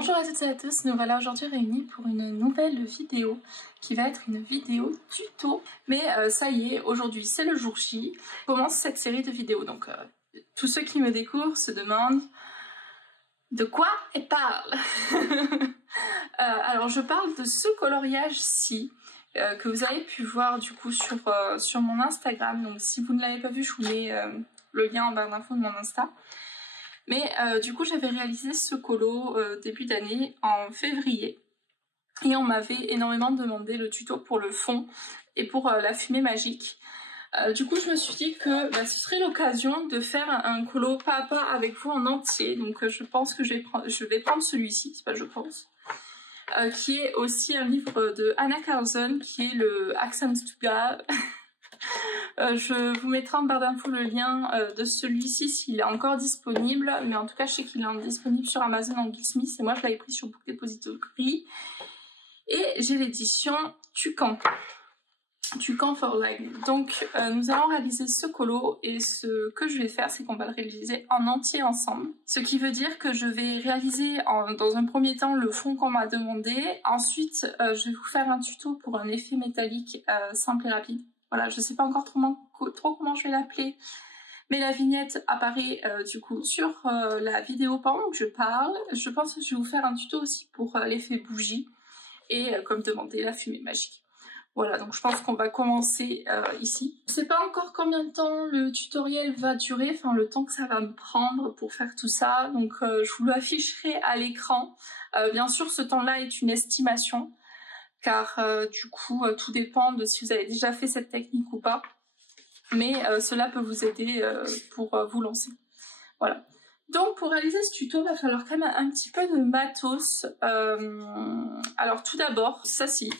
Bonjour à toutes et à tous, nous voilà aujourd'hui réunis pour une nouvelle vidéo qui va être une vidéo tuto. Mais ça y est, aujourd'hui c'est le jour J, on commence cette série de vidéos. Donc tous ceux qui me découvrent se demandent de quoi elle parle. Alors je parle de ce coloriage-ci que vous avez pu voir du coup sur mon Instagram. Donc si vous ne l'avez pas vu, je vous mets le lien en barre d'infos de mon Insta. Mais du coup j'avais réalisé ce colo début d'année en février et on m'avait énormément demandé le tuto pour le fond et pour la fumée magique. Du coup je me suis dit que ce serait l'occasion de faire un colo pas à pas avec vous en entier. Donc je pense que je vais prendre celui-ci, c'est pas je pense, qui est aussi un livre de Anna Carlson qui est le Axamstuga. Je vous mettrai en barre d'infos le lien de celui-ci s'il est encore disponible, mais en tout cas je sais qu'il est disponible sur Amazon en Geeksmith et moi je l'avais pris sur Book Depository et j'ai l'édition Tucan for Life. Donc nous allons réaliser ce colo et ce que je vais faire c'est qu'on va le réaliser en entier ensemble, ce qui veut dire que je vais réaliser dans un premier temps le fond qu'on m'a demandé, ensuite je vais vous faire un tuto pour un effet métallique simple et rapide. Voilà, je ne sais pas encore trop comment je vais l'appeler, mais la vignette apparaît du coup sur la vidéo pendant que je parle. Je pense que je vais vous faire un tuto aussi pour l'effet bougie et comme demandé la fumée magique. Voilà, donc je pense qu'on va commencer ici. Je ne sais pas encore combien de temps le tutoriel va durer, enfin le temps que ça va me prendre pour faire tout ça, donc je vous l'afficherai à l'écran. Bien sûr, ce temps-là est une estimation, car du coup tout dépend de si vous avez déjà fait cette technique ou pas, mais cela peut vous aider pour vous lancer. Voilà. Donc pour réaliser ce tuto, il va falloir quand même un petit peu de matos. Alors tout d'abord, ça ci,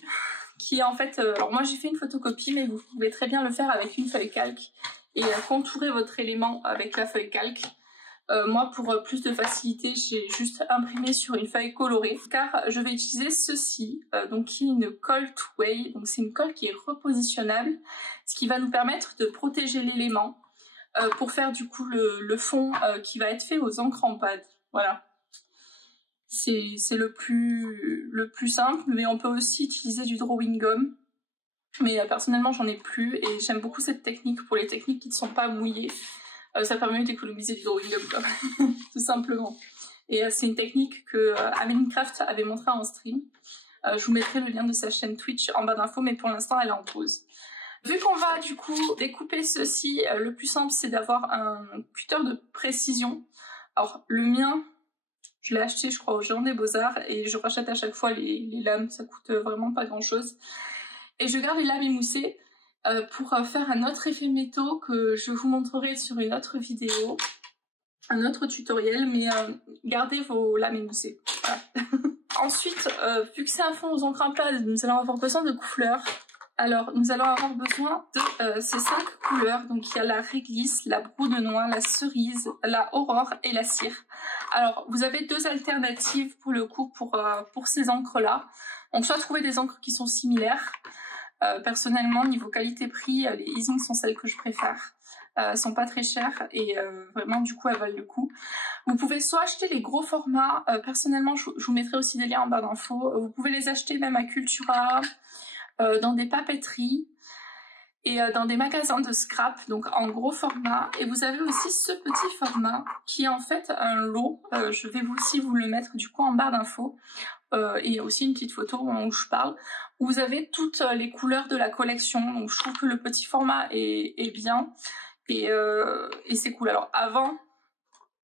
qui est en fait... alors moi j'ai fait une photocopie, mais vous pouvez très bien le faire avec une feuille calque et contourer votre élément avec la feuille calque. Moi pour plus de facilité j'ai juste imprimé sur une feuille colorée car je vais utiliser ceci donc qui est une colle to way, donc c'est une colle qui est repositionnable, ce qui va nous permettre de protéger l'élément pour faire du coup le fond qui va être fait aux encres en pad. Voilà, c'est le plus simple, mais on peut aussi utiliser du drawing gum, mais personnellement j'en ai plus et j'aime beaucoup cette technique pour les techniques qui ne sont pas mouillées. Ça permet d'économiser du drawing gum, tout simplement. Et c'est une technique que Amelincraft avait montré en stream. Je vous mettrai le lien de sa chaîne Twitch en bas d'infos, mais pour l'instant elle est en pause. Vu qu'on va du coup découper ceci, le plus simple c'est d'avoir un cutter de précision. Alors le mien, je l'ai acheté je crois au Géant des Beaux-Arts et je rachète à chaque fois les lames, ça coûte vraiment pas grand chose. Et je garde les lames émoussées pour faire un autre effet métaux que je vous montrerai sur une autre vidéo, un autre tutoriel, mais gardez vos lames émoussées. Voilà. Ensuite, vu que c'est un fond aux encres en pad, nous allons avoir besoin de couleurs. Alors, nous allons avoir besoin de ces 5 couleurs. Donc, il y a la réglisse, la broue de noix, la cerise, la aurore et la cire. Alors, vous avez deux alternatives pour le coup pour ces encres-là. Donc, soit trouver des encres qui sont similaires. Personnellement, niveau qualité-prix, les Ising sont celles que je préfère. Elles sont pas très chères et vraiment du coup elles valent le coup. Vous pouvez soit acheter les gros formats, personnellement je vous mettrai aussi des liens en barre d'infos. Vous pouvez les acheter même à Cultura, dans des papeteries et dans des magasins de scrap, donc en gros format. Et vous avez aussi ce petit format qui est en fait un lot. Je vais aussi vous le mettre du coup en barre d'infos. Et il y a aussi une petite photo au moment où je parle, où vous avez toutes les couleurs de la collection. Donc je trouve que le petit format est bien et c'est cool. Alors avant,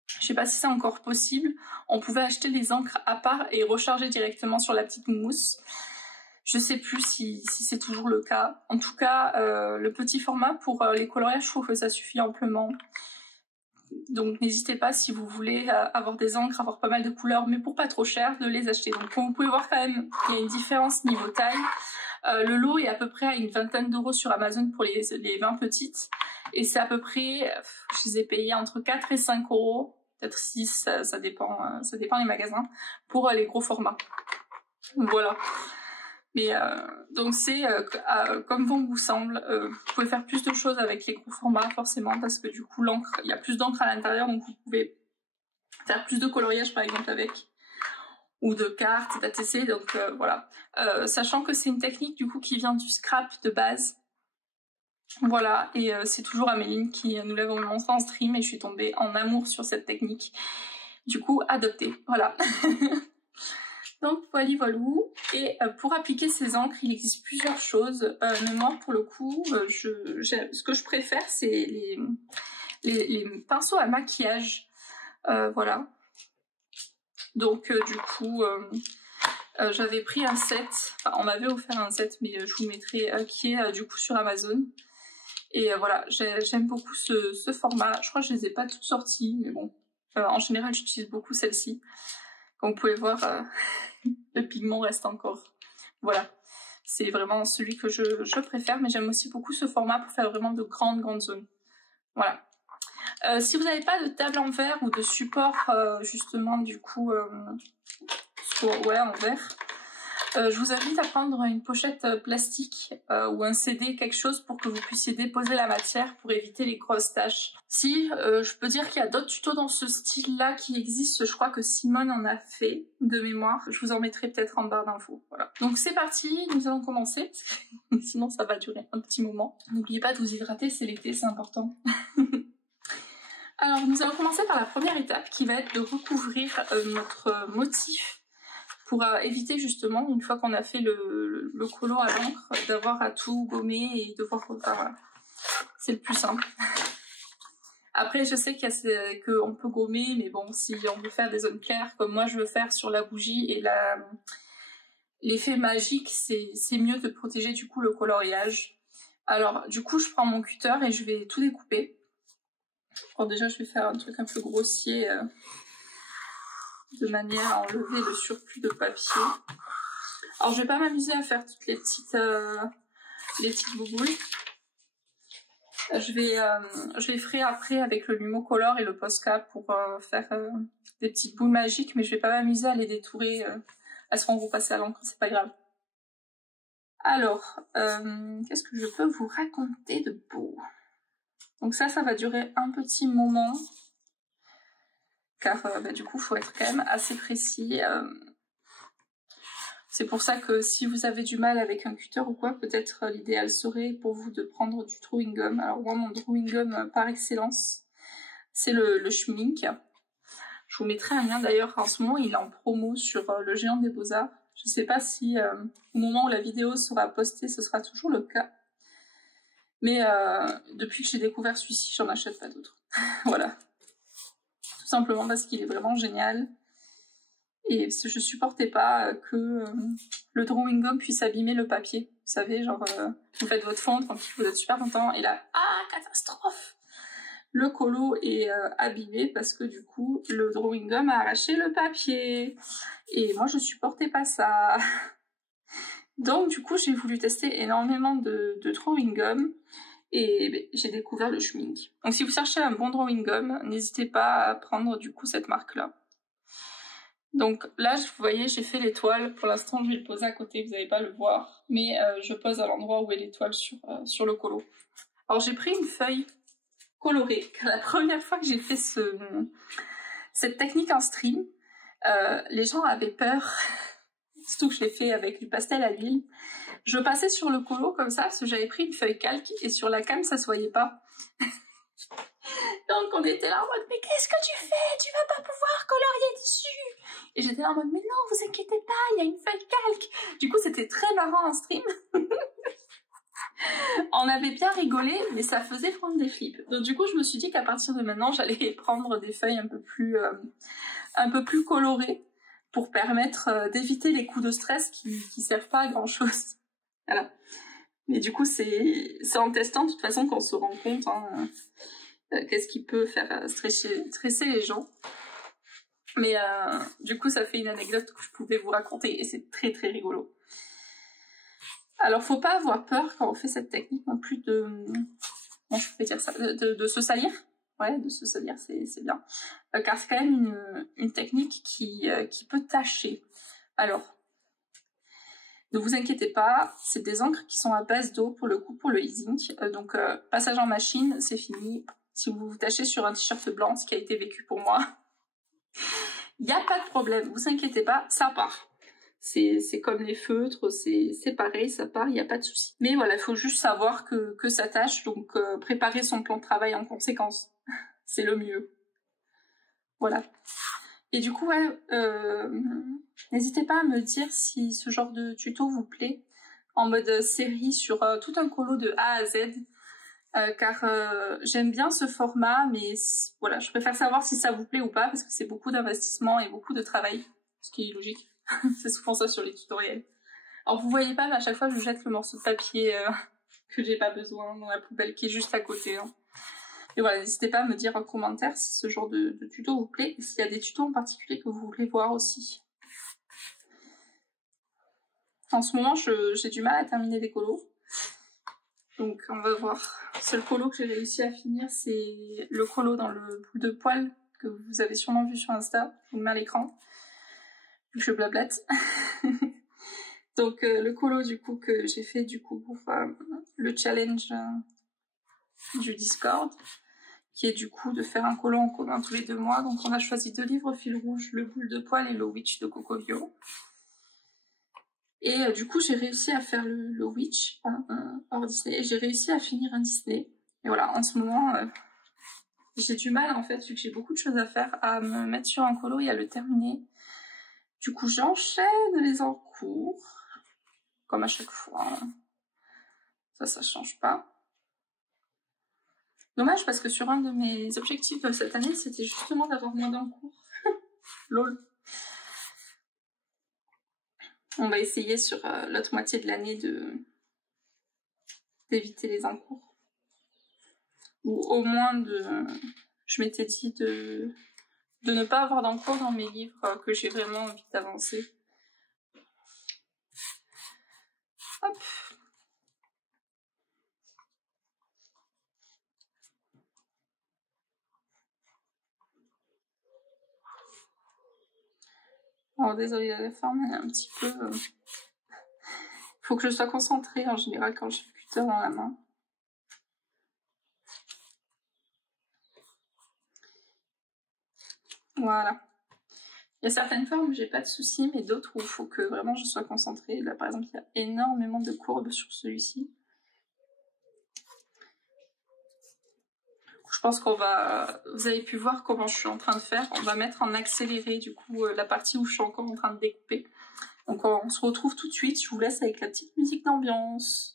je sais pas si c'est encore possible, on pouvait acheter les encres à part et recharger directement sur la petite mousse. Je sais plus si c'est toujours le cas. En tout cas, le petit format pour les coloriages, je trouve que ça suffit amplement. Donc n'hésitez pas si vous voulez avoir des encres, avoir pas mal de couleurs, mais pour pas trop cher, de les acheter. Donc comme vous pouvez voir quand même, il y a une différence niveau taille. Le lot est à peu près à une vingtaine d'euros sur Amazon pour les 20 petites. Et c'est à peu près, je les ai payés entre 4 et 5 euros, peut-être 6, ça dépend des magasins, pour les gros formats. Voilà. Mais donc c'est comme bon vous semble. Vous pouvez faire plus de choses avec les gros formats forcément parce que du coup l'encre, il y a plus d'encre à l'intérieur, donc vous pouvez faire plus de coloriage par exemple avec. ou de cartes d'ATC, donc voilà. Sachant que c'est une technique du coup qui vient du scrap de base. Voilà, et c'est toujours Améline qui nous l'avait montré en stream et je suis tombée en amour sur cette technique. Du coup, adoptée, voilà. Donc voilà, voilou. Et pour appliquer ces encres, il existe plusieurs choses. Mais moi, pour le coup, ce que je préfère, c'est les pinceaux à maquillage. Voilà. Donc du coup, j'avais pris un set. Enfin, on m'avait offert un set, mais je vous mettrai qui est du coup sur Amazon. Et voilà, j'aime beaucoup ce format. Je crois que je les ai pas toutes sorties, mais bon. En général, j'utilise beaucoup celle-ci. Comme vous pouvez voir, le pigment reste encore. Voilà, c'est vraiment celui que je préfère, mais j'aime aussi beaucoup ce format pour faire vraiment de grandes zones. Voilà. Si vous n'avez pas de table en verre ou de support, justement, du coup, ouais, en verre, je vous invite à prendre une pochette plastique ou un CD, quelque chose pour que vous puissiez déposer la matière pour éviter les grosses taches. Si, je peux dire qu'il y a d'autres tutos dans ce style-là qui existent, je crois que Simone en a fait de mémoire. Je vous en mettrai peut-être en barre d'infos. Voilà. Donc c'est parti, nous allons commencer, sinon ça va durer un petit moment. N'oubliez pas de vous hydrater, c'est l'été, c'est important. Alors nous allons commencer par la première étape qui va être de recouvrir notre motif pour éviter justement, une fois qu'on a fait le colo à l'encre, d'avoir à tout gommer et devoir... Enfin, voilà. C'est le plus simple. Après, je sais qu'on peut gommer, mais bon, si on veut faire des zones claires, comme moi je veux faire sur la bougie et l'effet magique, c'est mieux de protéger du coup le coloriage. Alors, du coup, je prends mon cutter et je vais tout découper. Alors déjà, je vais faire un truc un peu grossier... de manière à enlever le surplus de papier. Alors je vais pas m'amuser à faire toutes les petites bouboules. Je les ferai après avec le Numocolor et le Posca pour faire des petites boules magiques, mais je vais pas m'amuser à les détourer. Elles seront repassées à l'encre, c'est pas grave. Alors, qu'est-ce que je peux vous raconter de beau? Donc ça va durer un petit moment. Car du coup, il faut être quand même assez précis. C'est pour ça que si vous avez du mal avec un cutter ou quoi, peut-être l'idéal serait pour vous de prendre du drawing gum. Alors moi, mon drawing gum par excellence, c'est le Schmink. Je vous mettrai un lien d'ailleurs, en ce moment, il est en promo sur le Géant des Beaux-Arts. Je ne sais pas si au moment où la vidéo sera postée, ce sera toujours le cas. Mais depuis que j'ai découvert celui-ci, j'en achète pas d'autres. Voilà. Tout simplement parce qu'il est vraiment génial. Et je supportais pas que le drawing gum puisse abîmer le papier. Vous savez, genre, vous faites votre fond, tranquille, vous êtes super content, et là, ah, catastrophe! Le colo est abîmé parce que du coup, le drawing gum a arraché le papier. Et moi, je supportais pas ça. Donc, du coup, j'ai voulu tester énormément de drawing gum. Et j'ai découvert le Schmink. Donc, si vous cherchez un bon drawing gum, n'hésitez pas à prendre du coup cette marque-là. Donc là, vous voyez, j'ai fait l'étoile. Pour l'instant, je vais le poser à côté, vous n'allez pas le voir. Mais je pose à l'endroit où est l'étoile sur le colo. Alors j'ai pris une feuille colorée. La première fois que j'ai fait cette technique en stream, les gens avaient peur. Surtout que je l'ai fait avec du pastel à l'huile. Je passais sur le colo comme ça, parce que j'avais pris une feuille calque et sur la cam, ça se voyait pas. Donc on était là en mode, mais qu'est-ce que tu fais? Tu vas pas pouvoir colorier dessus. Et j'étais là en mode, mais non, vous inquiétez pas, il y a une feuille calque. Du coup, c'était très marrant en stream. On avait bien rigolé, mais ça faisait prendre des flips. Donc du coup, je me suis dit qu'à partir de maintenant, j'allais prendre des feuilles un peu plus colorées pour permettre d'éviter les coups de stress qui servent pas à grand chose. Voilà. Mais du coup, c'est en testant de toute façon qu'on se rend compte qu'est-ce qui peut faire stresser les gens. Mais du coup, ça fait une anecdote que je pouvais vous raconter et c'est très très rigolo. Alors, faut pas avoir peur quand on fait cette technique non plus bon, je peux dire ça, de se salir. Ouais, de se salir, c'est bien. Car c'est quand même une technique qui peut tacher. Alors, ne vous inquiétez pas, c'est des encres qui sont à base d'eau pour le coup, pour le easing. Donc, passage en machine, c'est fini. Si vous vous tachez sur un t-shirt blanc, ce qui a été vécu pour moi, Il n'y a pas de problème, vous inquiétez pas, ça part. C'est comme les feutres, c'est pareil, ça part, il n'y a pas de souci. Mais voilà, il faut juste savoir que ça tâche, donc préparer son plan de travail en conséquence. C'est le mieux. Voilà. Et du coup, ouais, n'hésitez pas à me dire si ce genre de tuto vous plaît, en mode série sur tout un colo de A à Z, car j'aime bien ce format, mais voilà, je préfère savoir si ça vous plaît ou pas, parce que c'est beaucoup d'investissement et beaucoup de travail, ce qui est logique. C'est souvent ça sur les tutoriels. Alors vous voyez pas, mais à chaque fois je jette le morceau de papier que j'ai pas besoin dans la poubelle qui est juste à côté. Hein. Et voilà, n'hésitez pas à me dire en commentaire si ce genre de tuto vous plaît et s'il y a des tutos en particulier que vous voulez voir aussi. En ce moment, j'ai du mal à terminer des colos. Donc on va voir. Le seul colo que j'ai réussi à finir, c'est le colo dans le boule de poil que vous avez sûrement vu sur Insta. Je vous le mets à l'écran. Je blablate. Donc le colo du coup que j'ai fait du coup pour le challenge du Discord, qui est du coup de faire un colo en commun tous les 2 mois. Donc on a choisi 2 livres fil rouge, le boule de poil et le Witch de Cocovio. Et du coup j'ai réussi à faire le Witch hors Disney et j'ai réussi à finir un Disney. Et voilà, en ce moment j'ai du mal en fait, vu que j'ai beaucoup de choses à faire, à me mettre sur un colo et à le terminer. Du coup j'enchaîne les en cours, comme à chaque fois. Ça change pas. Dommage parce que sur un de mes objectifs de cette année, c'était justement d'avoir moins d'encours. Lol. On va essayer sur l'autre moitié de l'année d'éviter les encours. Ou au moins je m'étais dit de ne pas avoir d'encours dans mes livres que j'ai vraiment envie d'avancer. Hop. Alors désolée, la forme elle est un petit peu... Faut que je sois concentrée en général quand j'ai le cutter dans la main. Voilà. Il y a certaines formes où j'ai pas de soucis, mais d'autres où il faut que vraiment je sois concentrée. Là par exemple, il y a énormément de courbes sur celui-ci. Je pense qu'on va... Vous avez pu voir comment je suis en train de faire. On va mettre en accéléré du coup la partie où je suis encore en train de découper. Donc on se retrouve tout de suite. Je vous laisse avec la petite musique d'ambiance.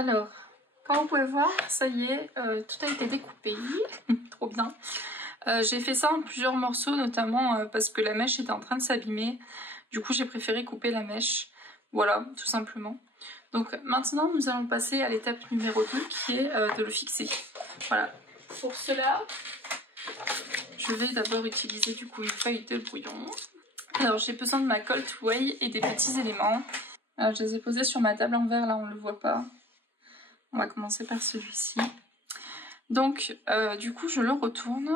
Alors, comme vous pouvez voir, ça y est, tout a été découpé. Trop bien. J'ai fait ça en plusieurs morceaux, notamment parce que la mèche était en train de s'abîmer. Du coup, j'ai préféré couper la mèche. Voilà, tout simplement. Donc maintenant, nous allons passer à l'étape numéro 2, qui est de le fixer. Voilà. Pour cela, je vais d'abord utiliser du coup une feuille de brouillon. Alors, j'ai besoin de ma colle to weigh et des petits éléments. Alors, je les ai posés sur ma table en verre, là, on ne le voit pas. On va commencer par celui-ci. Donc, du coup, je le retourne.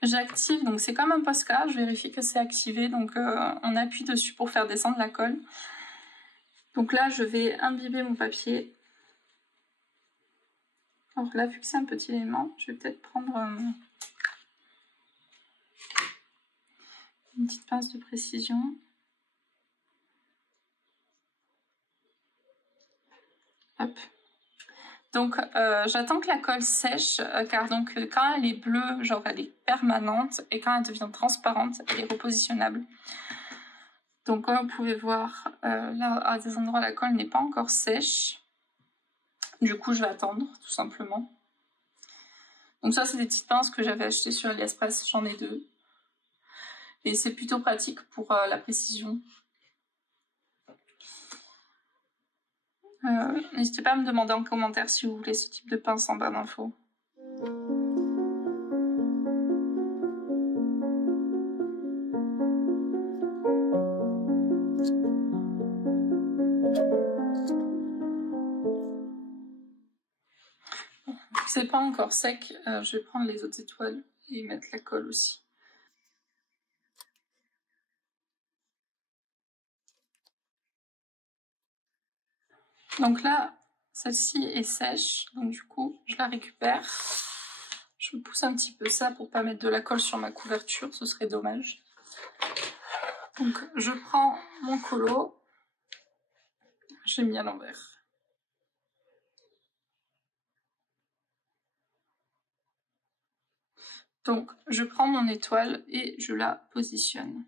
J'active, donc c'est comme un Posca, je vérifie que c'est activé, donc on appuie dessus pour faire descendre la colle. Donc là, je vais imbiber mon papier. Alors là, vu que c'est un petit élément, je vais peut-être prendre une petite pince de précision. Hop. Donc j'attends que la colle sèche, car donc quand elle est bleue, genre elle est permanente, et quand elle devient transparente, elle est repositionnable. Donc comme vous pouvez voir, là à des endroits la colle n'est pas encore sèche. Du coup je vais attendre tout simplement. Donc ça c'est des petites pinces que j'avais achetées sur AliExpress, j'en ai 2. Et c'est plutôt pratique pour la précision. N'hésitez pas à me demander en commentaire si vous voulez ce type de pince en barre d'infos. C'est pas encore sec, je vais prendre les autres étoiles et mettre la colle aussi. Donc là, celle-ci est sèche, donc du coup, je la récupère. Je pousse un petit peu ça pour pas mettre de la colle sur ma couverture, ce serait dommage. Donc je prends mon colo, j'ai mis à l'envers. Donc je prends mon étoile et je la positionne.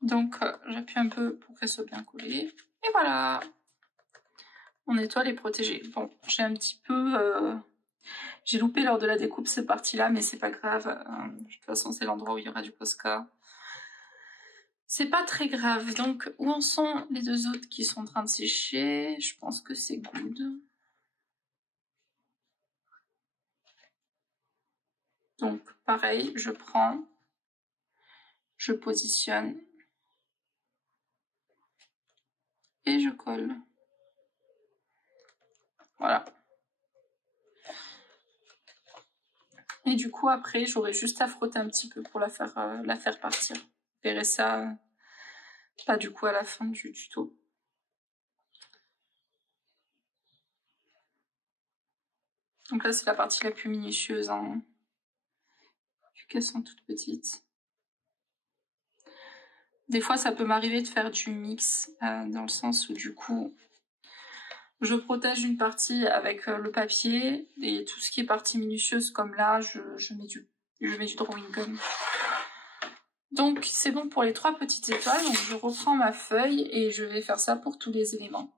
Donc j'appuie un peu pour qu'elle soit bien collée. Et voilà, mon étoile est protégée. Bon, j'ai un petit peu... j'ai loupé lors de la découpe cette partie-là, mais c'est pas grave. De toute façon, c'est l'endroit où il y aura du Posca. C'est pas très grave. Donc, où en sont les deux autres qui sont en train de sécher? Je pense que c'est good. Donc, pareil, je prends, je positionne et je colle. Voilà. Et du coup, après, j'aurai juste à frotter un petit peu pour la faire partir. Vous verrez ça, pas du coup à la fin du tuto. Donc là, c'est la partie la plus minutieuse, hein, vu qu'elles sont toutes petites. Des fois, ça peut m'arriver de faire du mix, dans le sens où du coup, je protège une partie avec le papier, et tout ce qui est partie minutieuse, comme là, je mets du drawing gum. Donc, c'est bon pour les 3 petites étoiles. Donc, je reprends ma feuille et je vais faire ça pour tous les éléments.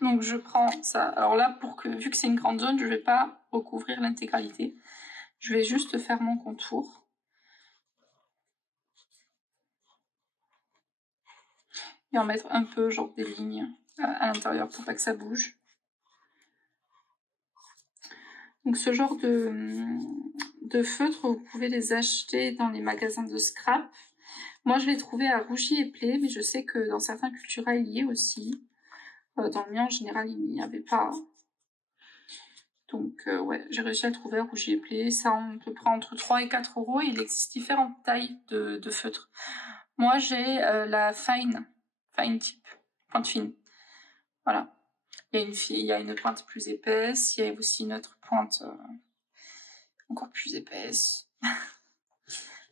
Donc, je prends ça. Alors là, vu que c'est une grande zone, je ne vais pas recouvrir l'intégralité. Je vais juste faire mon contour. Et en mettre un peu, genre des lignes à l'intérieur pour pas que ça bouge. Donc, ce genre de feutres, vous pouvez les acheter dans les magasins de scrap. Moi, je l'ai trouvé à Rougy et Play, mais je sais que dans certains Cultura, il y est aussi. Dans le mien, en général, il n'y avait pas. Donc, ouais, j'ai réussi à le trouver à Rougy et Play. Ça, on peut prendre entre 3 et 4 euros. Il existe différentes tailles de feutres. Moi, j'ai la fine tip, pointe fine. Voilà. Il y a une pointe plus épaisse. Il y a aussi une autre pointe encore plus épaisse.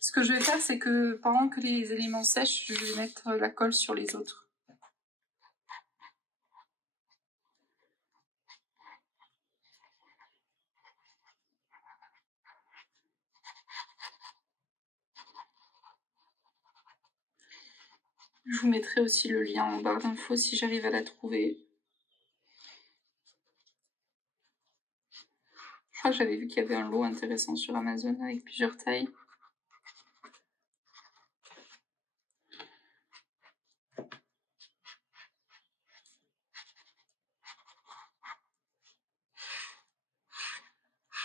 Ce que je vais faire, c'est que pendant que les éléments sèchent, je vais mettre la colle sur les autres. Je vous mettrai aussi le lien en barre d'infos si j'arrive à la trouver. Je crois que j'avais vu qu'il y avait un lot intéressant sur Amazon avec plusieurs tailles.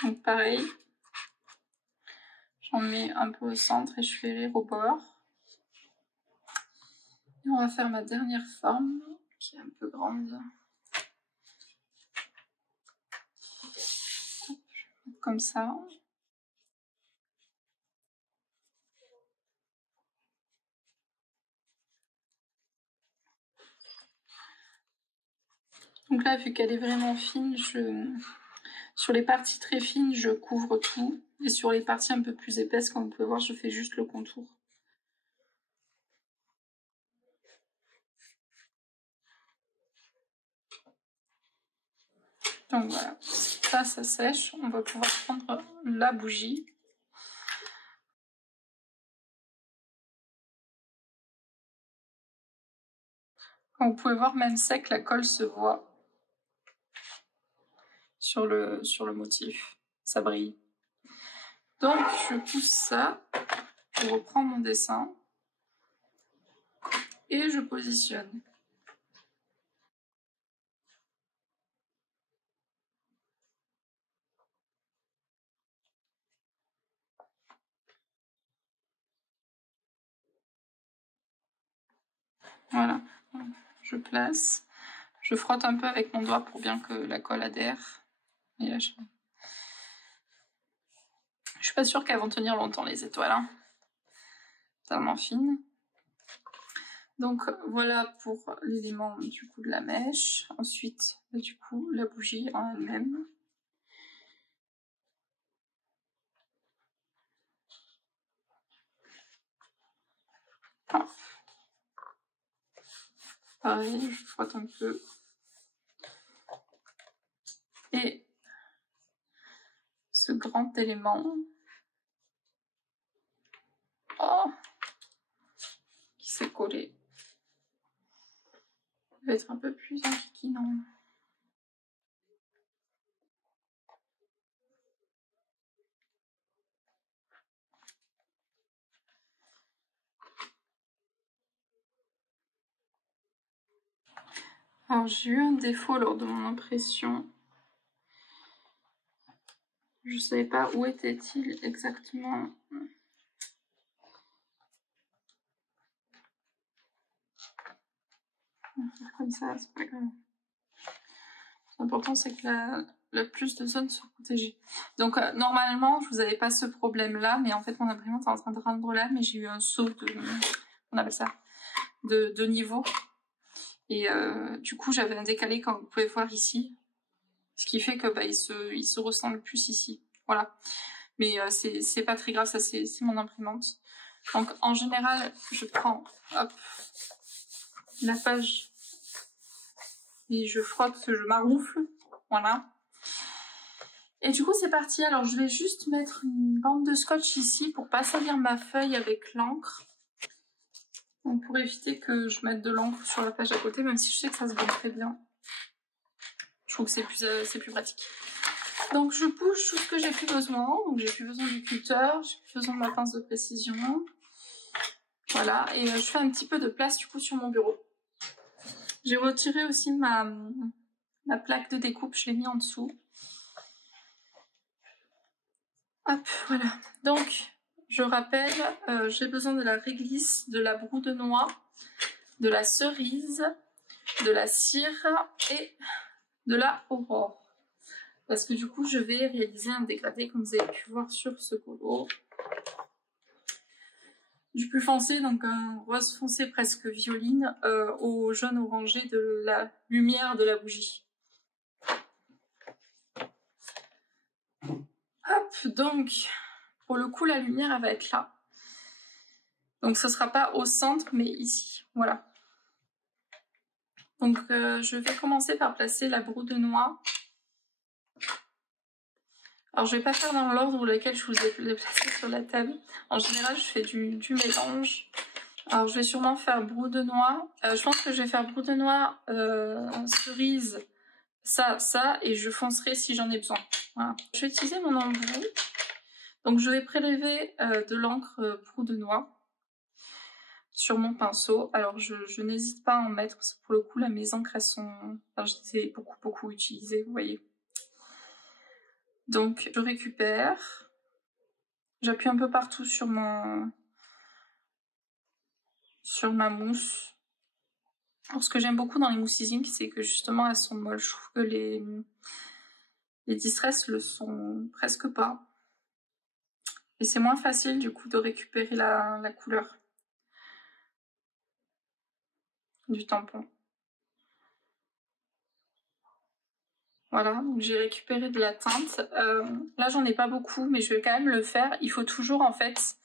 Donc pareil, j'en mets un peu au centre et je fais les rebords. Et on va faire ma dernière forme qui est un peu grande. Comme ça. Donc là, vu qu'elle est vraiment fine, sur les parties très fines, je couvre tout. Et sur les parties un peu plus épaisses, comme vous pouvez voir, je fais juste le contour. Donc voilà, ça sèche. On va pouvoir prendre la bougie. Comme vous pouvez voir, même sec, la colle se voit sur le motif. Ça brille. Donc, je pousse ça, je reprends mon dessin et je positionne. Voilà, je place. Je frotte un peu avec mon doigt pour bien que la colle adhère. Et là, je suis pas sûre qu'elles vont tenir longtemps les étoiles. Hein. Tellement fines. Donc voilà pour l'élément du coup de la mèche. Ensuite, du coup, la bougie en elle-même. Ah. Pareil, je frotte un peu. Et ce grand élément. Oh, qui s'est collé. Il va être un peu plus enquiquinant. Alors j'ai eu un défaut lors de mon impression. Je ne savais pas où était-il exactement. Comme ça, c'est pas grave. L'important c'est que la plus de zones soient protégées. Donc normalement je vous avais pas ce problème là, mais en fait mon imprimante est en train de rendre là, mais j'ai eu un saut de, on appelle ça, de niveau. Et du coup j'avais un décalé comme vous pouvez voir ici. Ce qui fait que bah, il se ressemble plus ici. Voilà. Mais c'est pas très grave, ça c'est mon imprimante. Donc en général, je prends hop, la page et je frotte, je maroufle. Voilà. Et du coup c'est parti. Alors je vais juste mettre une bande de scotch ici pour pas salir ma feuille avec l'encre. Donc pour éviter que je mette de l'encre sur la page à côté, même si je sais que ça se voit très bien. Je trouve que c'est plus pratique. Donc je bouge tout ce que j'ai plus besoin. Donc j'ai plus besoin du cutter, j'ai plus besoin de ma pince de précision. Voilà, et je fais un petit peu de place du coup sur mon bureau. J'ai retiré aussi ma plaque de découpe, je l'ai mis en dessous. Hop, voilà. Donc, je rappelle, j'ai besoin de la réglisse, de la broue de noix, de la cerise, de la cire et de la aurore. Parce que du coup, je vais réaliser un dégradé comme vous avez pu voir sur ce colo. Du plus foncé, donc un rose foncé presque violine, au jaune orangé de la lumière de la bougie. Hop, donc, pour le coup, la lumière, elle va être là. Donc, ce sera pas au centre, mais ici. Voilà. Donc, je vais commencer par placer la broue de noix. Alors, je vais pas faire dans l'ordre dans lequel je vous ai placé sur la table. En général, je fais du mélange. Alors je vais sûrement faire brou de noix. Je pense que je vais faire brou de noix, cerise, ça, et je foncerai si j'en ai besoin. Voilà. Je vais utiliser mon embout. Donc je vais prélever de l'encre brou de noix sur mon pinceau. Alors je n'hésite pas à en mettre, parce que pour le coup là mes encres elles sont... Enfin, je les ai beaucoup utilisées, vous voyez. Donc je récupère, j'appuie un peu partout sur ma mousse. Alors ce que j'aime beaucoup dans les mousses Easing, c'est que justement elles sont molles. Je trouve que les Distress le sont presque pas. Et c'est moins facile du coup de récupérer la couleur du tampon. Voilà, donc j'ai récupéré de la teinte. Là j'en ai pas beaucoup, mais je vais quand même le faire. Il faut toujours en fait,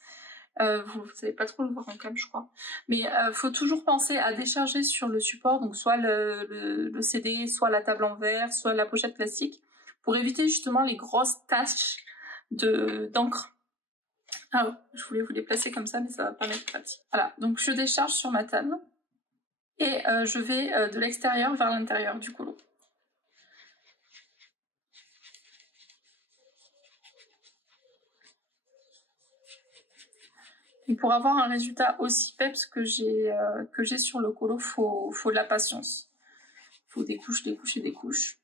vous savez pas trop le voir en cam je crois, mais faut toujours penser à décharger sur le support, donc soit le CD, soit la table en verre, soit la pochette plastique, pour éviter justement les grosses taches d'encre. Alors, je voulais vous les placer comme ça, mais ça va pas m'être pratique. Voilà, donc je décharge sur ma table et je vais de l'extérieur vers l'intérieur du colo. Et pour avoir un résultat aussi peps que j'ai sur le colo, faut de la patience. Faut des couches, des couches et des couches.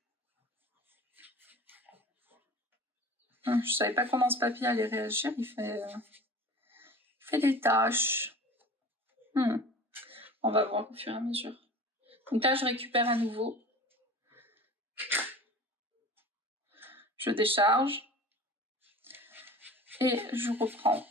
Je savais pas comment ce papier allait réagir, il fait des taches. On va voir au fur et à mesure. Donc là, je récupère à nouveau. Je décharge. Et je reprends.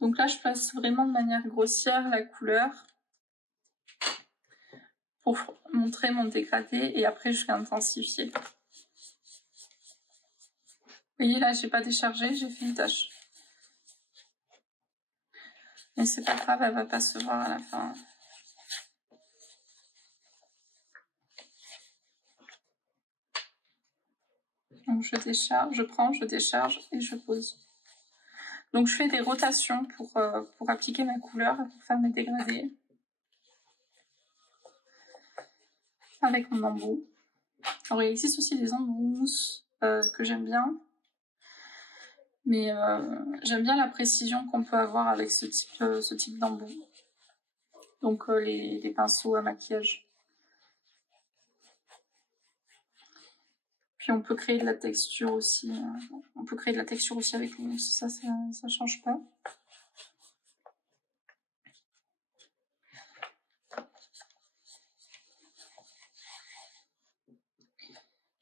Donc là, je passe vraiment de manière grossière la couleur pour montrer mon dégradé et après je vais intensifier. Vous voyez là, j'ai pas déchargé, j'ai fait une tache. Mais c'est pas grave, elle va pas se voir à la fin. Donc je décharge, je prends, je décharge et je pose. Donc je fais des rotations pour appliquer ma couleur, pour faire mes dégradés. Avec mon embout. Alors il existe aussi des embouts mousse que j'aime bien. Mais j'aime bien la précision qu'on peut avoir avec ce type d'embout. Donc les pinceaux à maquillage. Puis on peut créer de la texture aussi. On peut créer de la texture aussi avec les mousses. Ça change pas.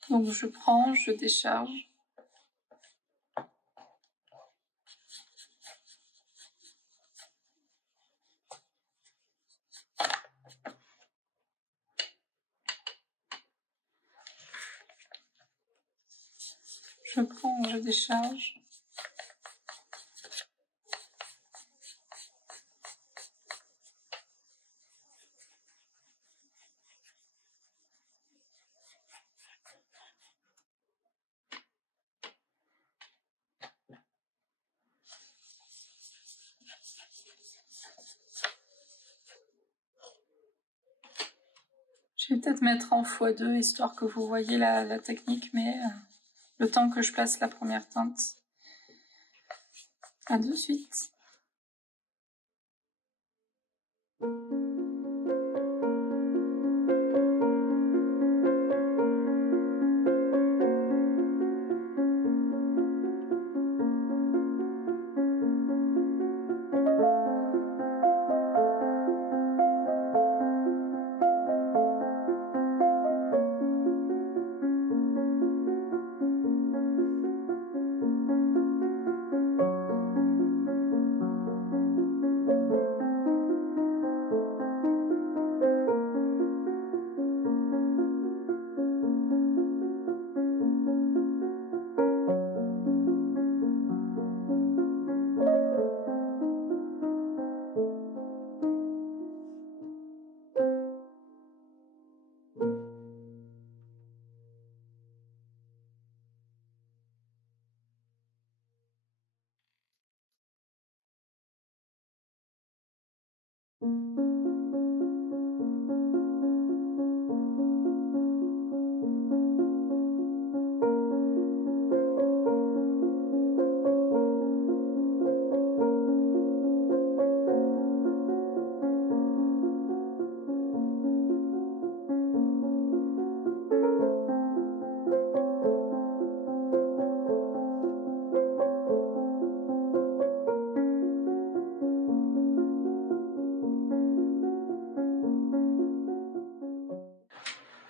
Donc je prends, je décharge. Je prends, je décharge. Je vais peut-être mettre en x2 histoire que vous voyez la technique, mais le temps que je place la première teinte. À de suite.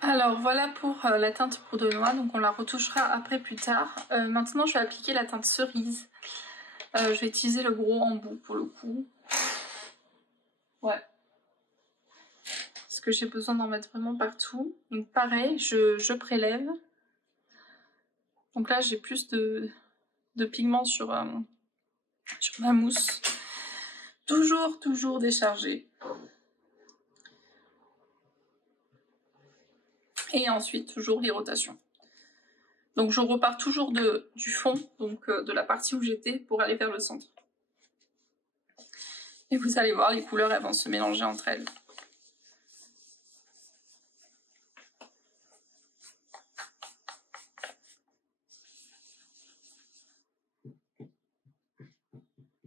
Alors voilà pour la teinte poudre de noix, donc on la retouchera après plus tard. Maintenant je vais appliquer la teinte cerise. Je vais utiliser le gros embout pour le coup. Ouais. Parce que j'ai besoin d'en mettre vraiment partout. Donc pareil, je prélève. Donc là j'ai plus de pigments sur ma mousse. Toujours déchargée. Et ensuite toujours les rotations. Donc je repars toujours du fond, donc de la partie où j'étais, pour aller vers le centre. Et vous allez voir, les couleurs elles vont se mélanger entre elles.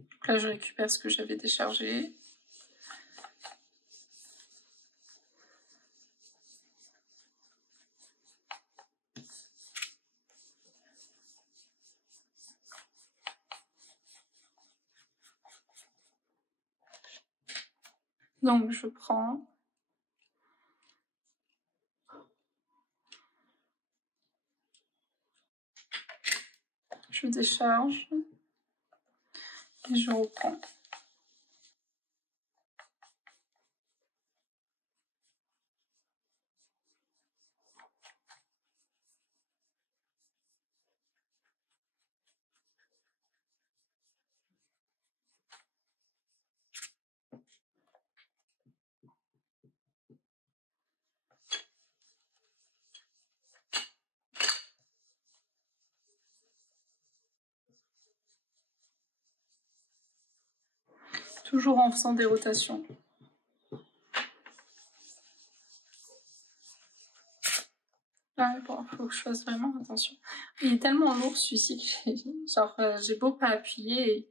Donc là je récupère ce que j'avais déchargé. Donc je prends, je décharge et je reprends. Toujours en faisant des rotations. Ah, bon, faut que je fasse vraiment attention. Il est tellement lourd celui-ci que j'ai beau pas appuyer et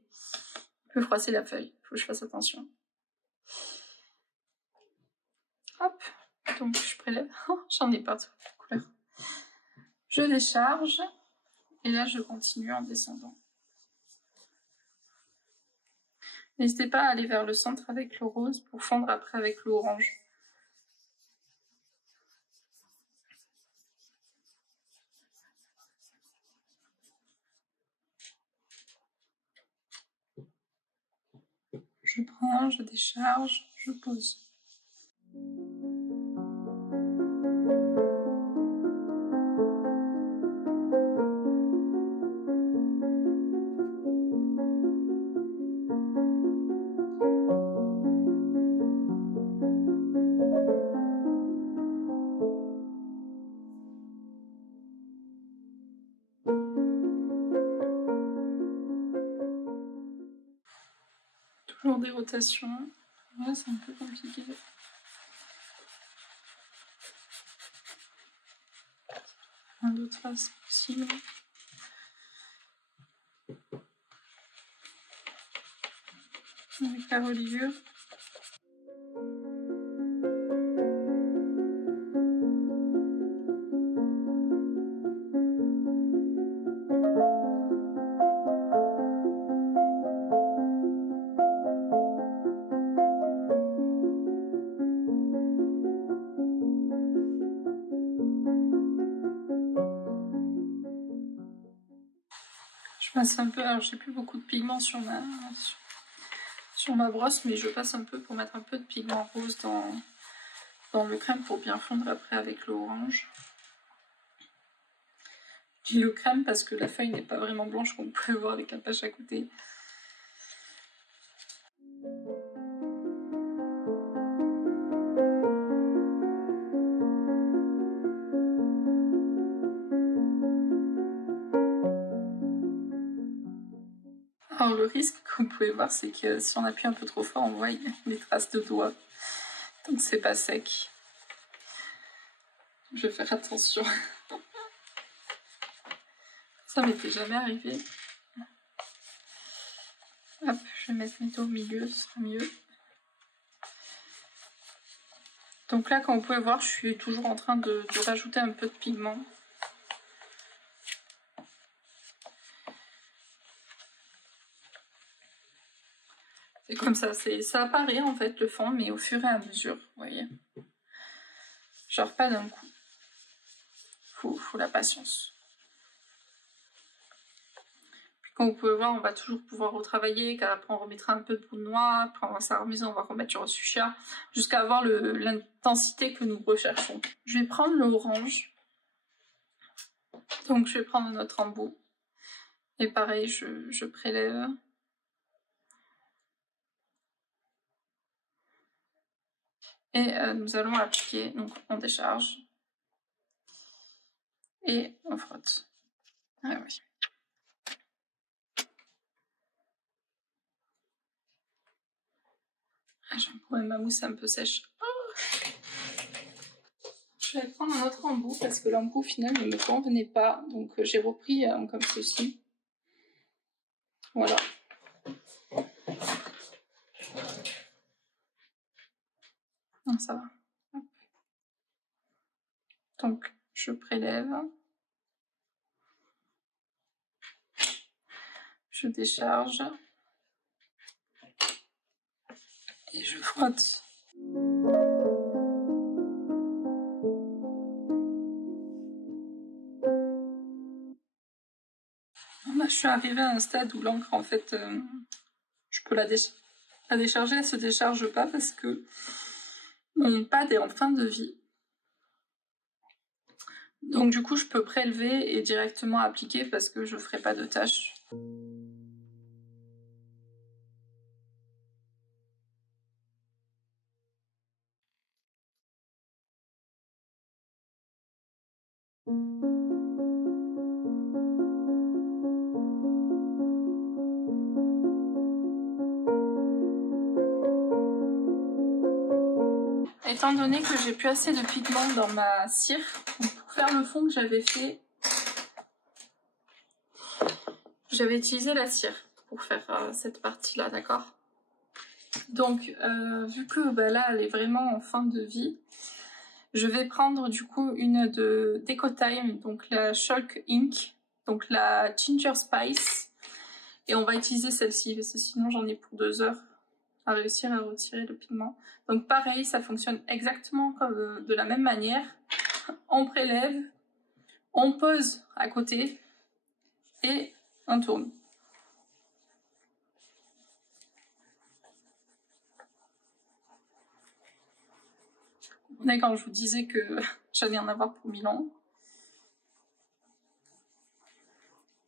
il peut froisser la feuille. Faut que je fasse attention. Hop, donc je prélève. Oh, j'en ai partout de couleur. Je décharge et là je continue en descendant. N'hésitez pas à aller vers le centre avec le rose pour fondre après avec l'orange. Je prends, je décharge, je pose. Toujours des rotations. Là, c'est un peu compliqué. Un autre face possible. Avec la reliure. Je passe un peu, alors j'ai plus beaucoup de pigments sur ma brosse, mais je passe un peu pour mettre un peu de pigment rose dans le crème pour bien fondre après avec l'orange. J'ai le crème parce que la feuille n'est pas vraiment blanche comme vous pouvez voir avec la pâche à côté. Alors le risque Comme vous pouvez voir, c'est que si on appuie un peu trop fort, on voit les traces de doigts. Donc c'est pas sec. Je vais faire attention. Ça m'était jamais arrivé. Hop, je vais mettre mes dos au milieu, ce sera mieux. Donc là, comme vous pouvez voir, je suis toujours en train de rajouter un peu de pigment. C'est comme ça, ça apparaît en fait le fond, mais au fur et à mesure, vous voyez. Genre pas d'un coup. Faut la patience. Puis comme vous pouvez voir, on va toujours pouvoir retravailler, car après on remettra un peu de poudre noire, après on va s'arroser, on va remettre sur le fuchsia, jusqu'à avoir l'intensité que nous recherchons. Je vais prendre l'orange. Donc je vais prendre notre embout. Et pareil, je prélève. Et nous allons appliquer, donc on décharge. Et on frotte. Ah oui. Ah, j'ai un problème, ma mousse est un peu sèche. Oh, je vais prendre un autre embout parce que l'embout au final ne me convenait pas. Donc j'ai repris comme ceci. Voilà. Non, ça va. Hop. Donc je prélève. Je décharge. Et je frotte. Là, je suis arrivée à un stade où l'encre, en fait, je peux la décharger. Elle se décharge pas parce que mon pad est en fin de vie. Donc du coup, je peux prélever et directement appliquer parce que je ferai pas de tâches. Étant donné que j'ai plus assez de pigment dans ma cire, pour faire le fond que j'avais fait, j'avais utilisé la cire pour faire cette partie-là, d'accord? Donc, vu que là, elle est vraiment en fin de vie, je vais prendre du coup une de Decotime, donc la Chalk Ink, donc la Ginger Spice, et on va utiliser celle-ci parce que sinon j'en ai pour 2 heures à réussir à retirer le pigment. Donc pareil, ça fonctionne exactement comme de la même manière. On prélève, on pose à côté et on tourne. Et quand je vous disais que j'allais en avoir pour 1000 ans.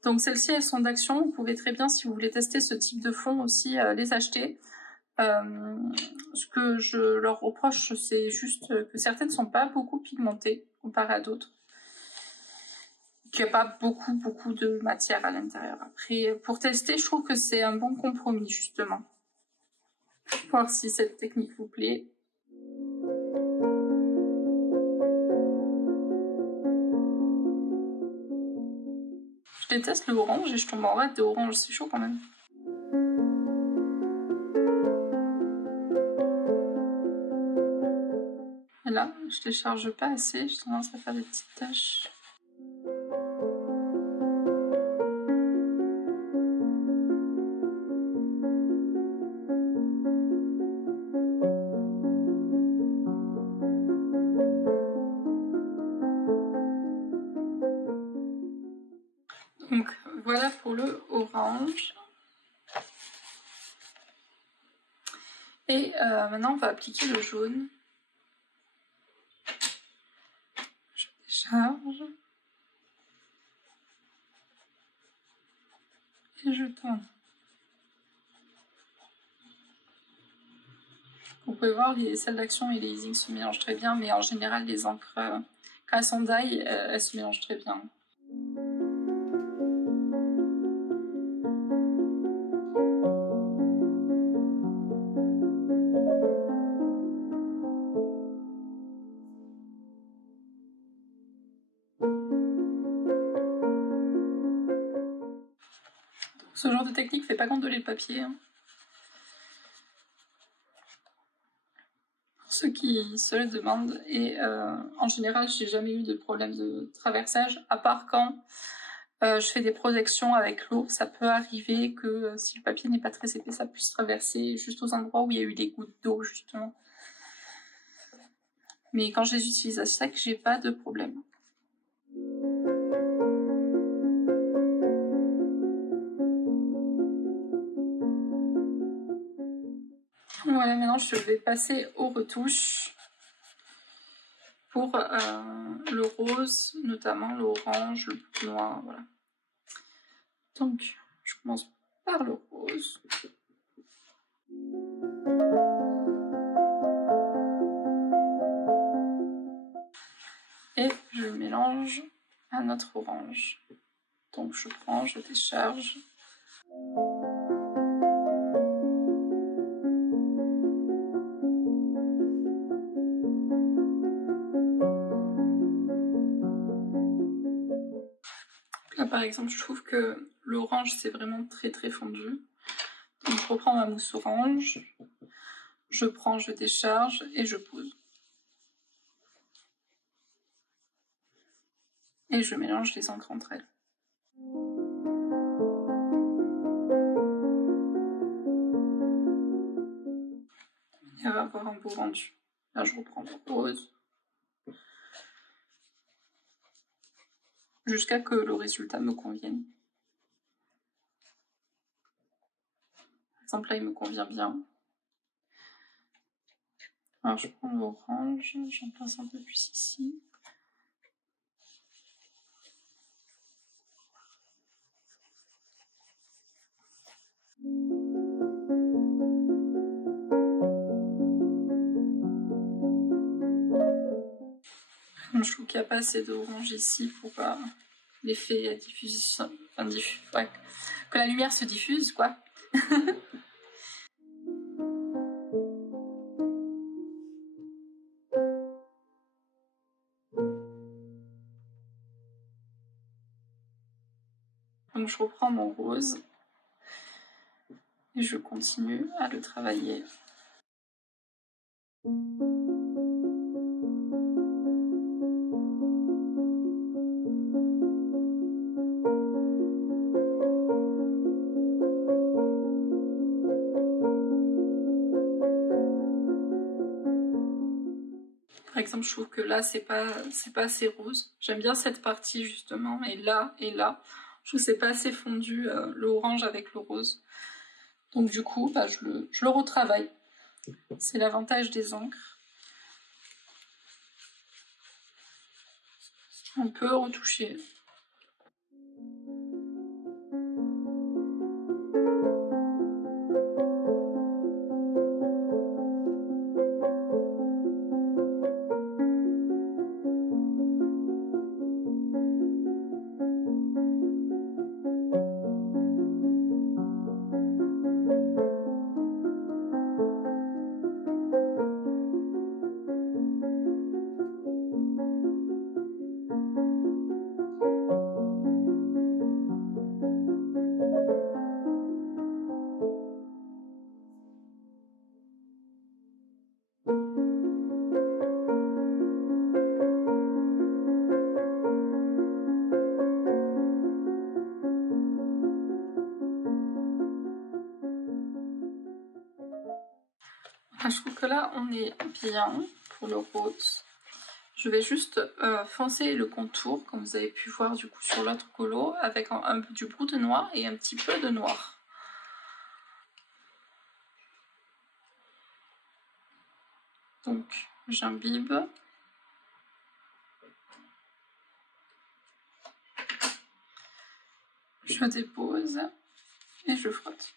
Donc celles-ci, elles sont d'action. Vous pouvez très bien, si vous voulez tester ce type de fond aussi, les acheter. Ce que je leur reproche, c'est juste que certaines ne sont pas beaucoup pigmentées comparé à d'autres. Qu'il n'y a pas beaucoup de matière à l'intérieur. Après, pour tester, je trouve que c'est un bon compromis, justement. Voir si cette technique vous plaît. Je déteste le orange et je tombe en rate de orange, c'est chaud quand même. Et là, je décharge pas assez, je tendance à faire des petites taches. Donc voilà pour le orange. Et maintenant on va appliquer le jaune. Je décharge. Et je tourne. Vous pouvez voir, celles d'action et les easing se mélangent très bien, mais en général les encres, quand elles sont d'ail, elles se mélangent très bien. Ce genre de technique fait pas gondoler le papier. Hein. Pour ceux qui se le demandent. Et en général, j'ai jamais eu de problème de traversage, à part quand je fais des projections avec l'eau. Ça peut arriver que si le papier n'est pas très épais, ça puisse traverser juste aux endroits où il y a eu des gouttes d'eau, justement. Mais quand je les utilise à sec, j'ai pas de problème. Voilà, maintenant je vais passer aux retouches pour le rose, notamment l'orange, le noir, voilà. Donc, je commence par le rose. Et je le mélange à notre orange. Donc je prends, je décharge. Là par exemple, je trouve que l'orange c'est vraiment très très fondu. Donc je reprends ma mousse orange, je prends, je décharge et je pose. Et je mélange les encres entre elles. Et elle va avoir un beau rendu. Là je reprends le rose. Jusqu'à que le résultat me convienne. Par exemple là il me convient bien. Alors je prends l'orange, j'en place un peu plus ici. Je trouve qu'il n'y a pas assez d'orange ici pour l'effet diffusion, enfin, ouais, que la lumière se diffuse, quoi. Donc je reprends mon rose et je continue à le travailler. Par exemple, je trouve que là, c'est pas assez rose. J'aime bien cette partie, justement, et là, je trouve que c'est pas assez fondu, l'orange avec le rose. Donc du coup, bah, je le retravaille. C'est l'avantage des encres. On peut retoucher. Ah, je trouve que là, on est bien pour le rose. Je vais juste foncer le contour, comme vous avez pu voir du coup sur l'autre colo, avec du brou de noir et un petit peu de noir. Donc j'imbibe. Je dépose et je frotte.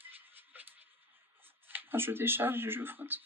Enfin, je décharge et je frotte.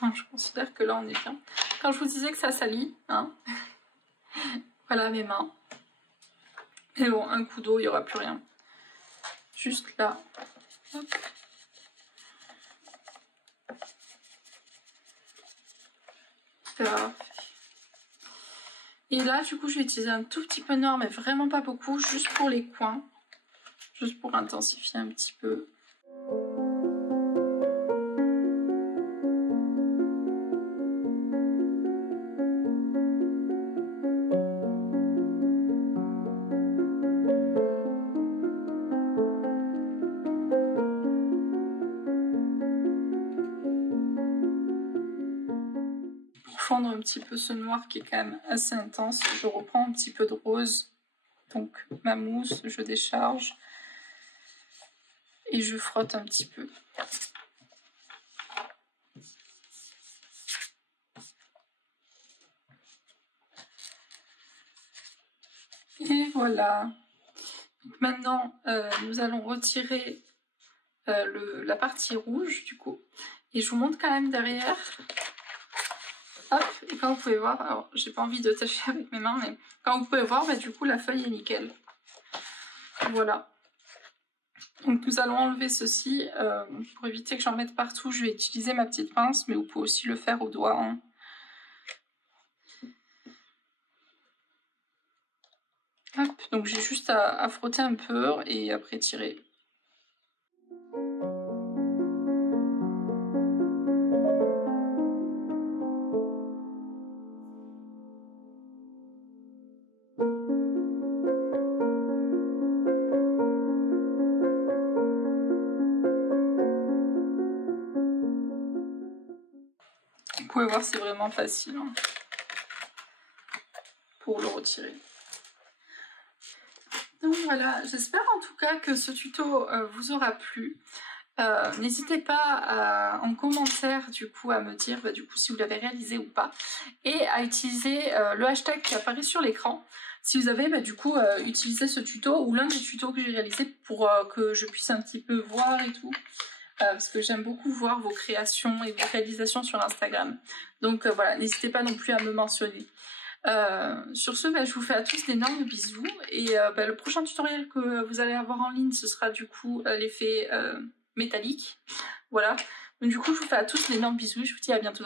Enfin, je considère que là on est bien. Quand je vous disais que ça salit, hein, voilà mes mains. Mais bon, un coup d'eau, il n'y aura plus rien. Juste là. Hop. Et là, du coup, je vais utiliser un tout petit peu noir, mais vraiment pas beaucoup, juste pour les coins. Juste pour intensifier un petit peu. Fondre un petit peu ce noir qui est quand même assez intense, je reprends un petit peu de rose, donc ma mousse, je décharge et je frotte un petit peu. Et voilà. Donc maintenant, nous allons retirer la partie rouge du coup, et je vous montre quand même derrière. Hop, et comme vous pouvez voir, alors j'ai pas envie de tâcher avec mes mains, mais comme vous pouvez voir, bah, du coup la feuille est nickel. Voilà. Donc nous allons enlever ceci. Pour éviter que j'en mette partout, je vais utiliser ma petite pince, mais vous pouvez aussi le faire au doigt. Hein. Hop, donc j'ai juste à frotter un peu et après tirer. Vous pouvez voir, c'est vraiment facile hein, pour le retirer. Donc voilà, j'espère en tout cas que ce tuto vous aura plu. N'hésitez pas en commentaire du coup à me dire du coup si vous l'avez réalisé ou pas, et à utiliser le hashtag qui apparaît sur l'écran si vous avez du coup utilisé ce tuto ou l'un des tutos que j'ai réalisé pour que je puisse un petit peu voir et tout. Parce que j'aime beaucoup voir vos créations et vos réalisations sur Instagram. Donc voilà, n'hésitez pas non plus à me mentionner. Sur ce, je vous fais à tous d'énormes bisous. Et le prochain tutoriel que vous allez avoir en ligne, ce sera du coup l'effet métallique. Voilà. Donc du coup, je vous fais à tous d'énormes bisous. Je vous dis à bientôt.